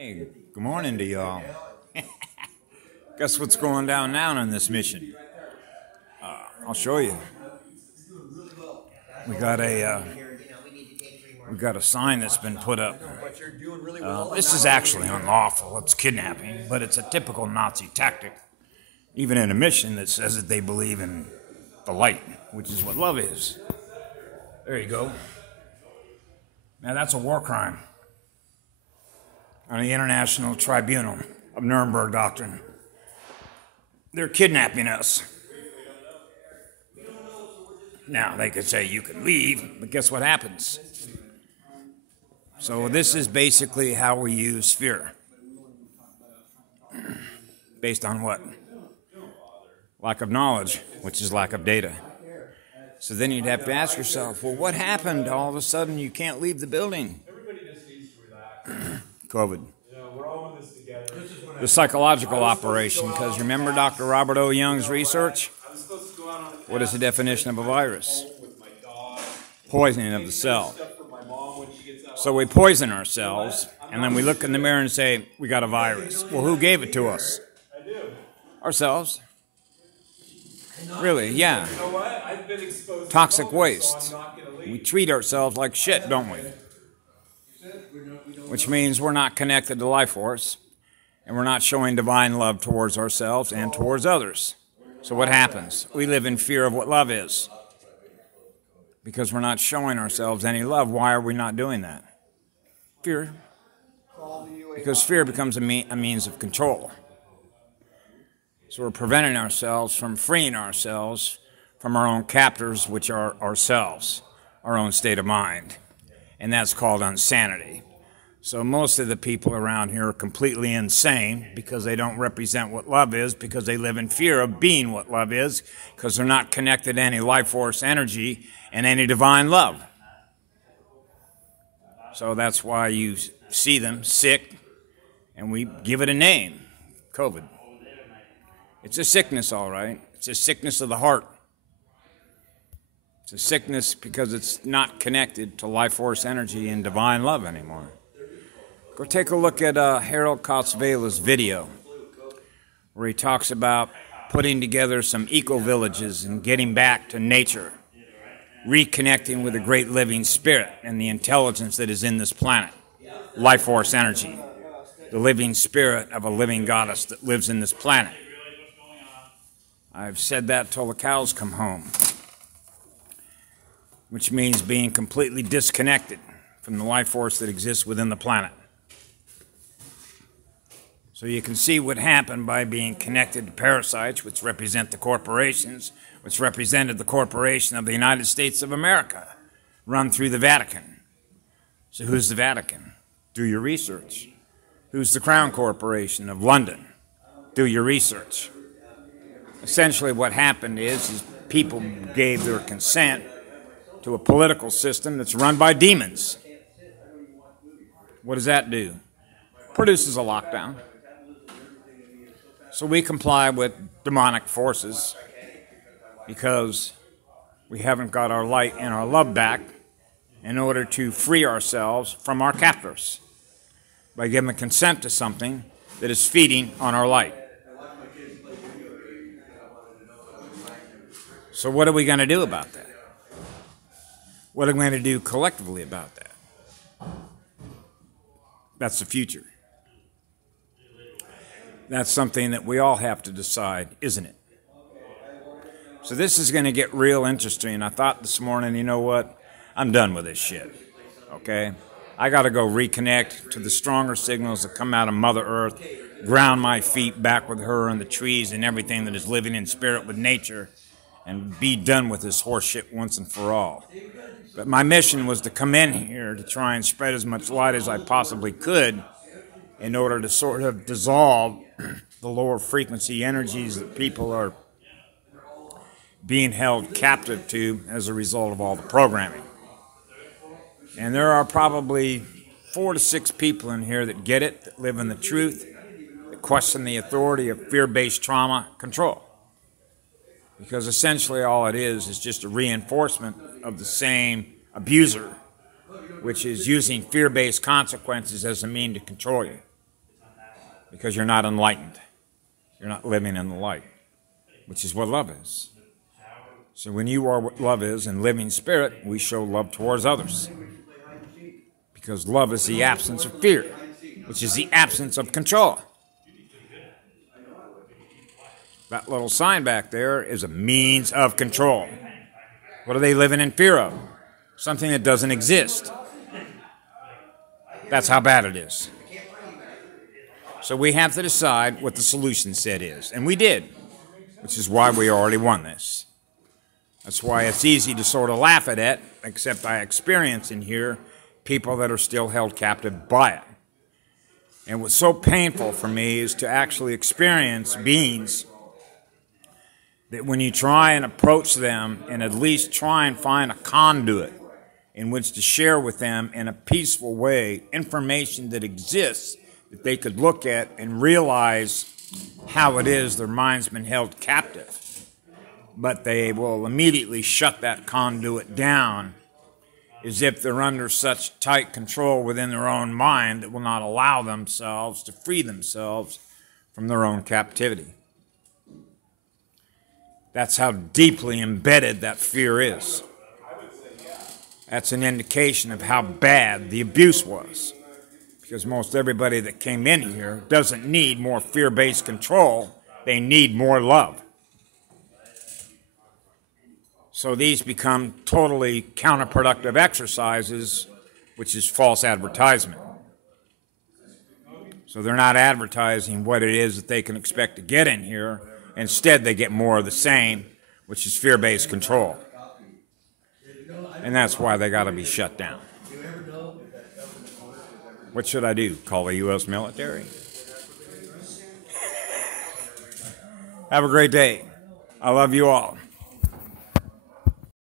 Hey, good morning to y'all. Guess what's going down now on this mission? I'll show you. We got a sign that's been put up. This is actually unlawful. It's kidnapping, but it's a typical Nazi tactic. Even in a mission that says that they believe in the light, which is what love is. There you go. Now that's a war crime on the International Tribunal of Nuremberg Doctrine. They're kidnapping us. Now, they could say you can leave, but guess what happens? So this is basically how we use fear. Based on what? Lack of knowledge, which is lack of data. So then you'd have to ask yourself, well, what happened? All of a sudden you can't leave the building. COVID. The psychological operation, because remember Dr. Robert O. Young's research? What is the definition of a virus? Poisoning of the cell. So we poison ourselves, and then we look in the mirror and say, we got a virus. Well, who gave it to us? Ourselves. Really, yeah. Toxic waste. We treat ourselves like shit, don't we? Which means we're not connected to life force, and we're not showing divine love towards ourselves and towards others. So what happens? We live in fear of what love is. Because we're not showing ourselves any love. Why are we not doing that? Fear. Because fear becomes a means of control. So we're preventing ourselves from freeing ourselves from our own captors, which are ourselves, our own state of mind. And that's called insanity. So most of the people around here are completely insane because they don't represent what love is, because they live in fear of being what love is, because they're not connected to any life force energy and any divine love. So that's why you see them sick, and we give it a name, COVID. It's a sickness, all right. It's a sickness of the heart. It's a sickness because it's not connected to life force energy and divine love anymore. Go take a look at Harold Kotsvela's video, where he talks about putting together some eco-villages and getting back to nature, reconnecting with the great living spirit and the intelligence that is in this planet, life force energy, the living spirit of a living goddess that lives in this planet. I've said that till the cows come home, which means being completely disconnected from the life force that exists within the planet. So you can see what happened by being connected to parasites, which represent the corporations, which represented the corporation of the United States of America, run through the Vatican. So who's the Vatican? Do your research. Who's the Crown Corporation of London? Do your research. Essentially what happened is people gave their consent to a political system that's run by demons. What does that do? Produces a lockdown. So we comply with demonic forces because we haven't got our light and our love back in order to free ourselves from our captors by giving consent to something that is feeding on our light. So what are we going to do about that? What are we going to do collectively about that? That's the future. That's something that we all have to decide, isn't it? So this is going to get real interesting. I thought this morning, you know what? I'm done with this shit, okay? I got to go reconnect to the stronger signals that come out of Mother Earth, ground my feet back with her and the trees and everything that is living in spirit with nature, and be done with this horse shit once and for all. But my mission was to come in here to try and spread as much light as I possibly could in order to sort of dissolve the lower frequency energies that people are being held captive to as a result of all the programming. And there are probably 4 to 6 people in here that get it, that live in the truth, that question the authority of fear-based trauma control. Because essentially all it is just a reinforcement of the same abuser, which is using fear-based consequences as a mean to control you. because you're not enlightened. You're not living in the light, which is what love is. So when you are what love is and living spirit, we show love towards others. Because love is the absence of fear, which is the absence of control. That little sign back there is a means of control. What are they living in fear of? Something that doesn't exist. That's how bad it is. So we have to decide what the solution set is. And we did, which is why we already won this. That's why it's easy to sort of laugh at it, except I experience in here people that are still held captive by it. And what's so painful for me is to actually experience beings that when you try and approach them and at least try and find a conduit in which to share with them in a peaceful way information that exists that they could look at and realize how it is their mind's been held captive. But they will immediately shut that conduit down as if they're under such tight control within their own mind that will not allow themselves to free themselves from their own captivity. That's how deeply embedded that fear is. That's an indication of how bad the abuse was. Because most everybody that came in here doesn't need more fear-based control. They need more love. So these become totally counterproductive exercises, which is false advertisement. So they're not advertising what it is that they can expect to get in here. Instead, they get more of the same, which is fear-based control. And that's why they got to be shut down. What should I do? Call the U.S. military? Have a great day. I love you all.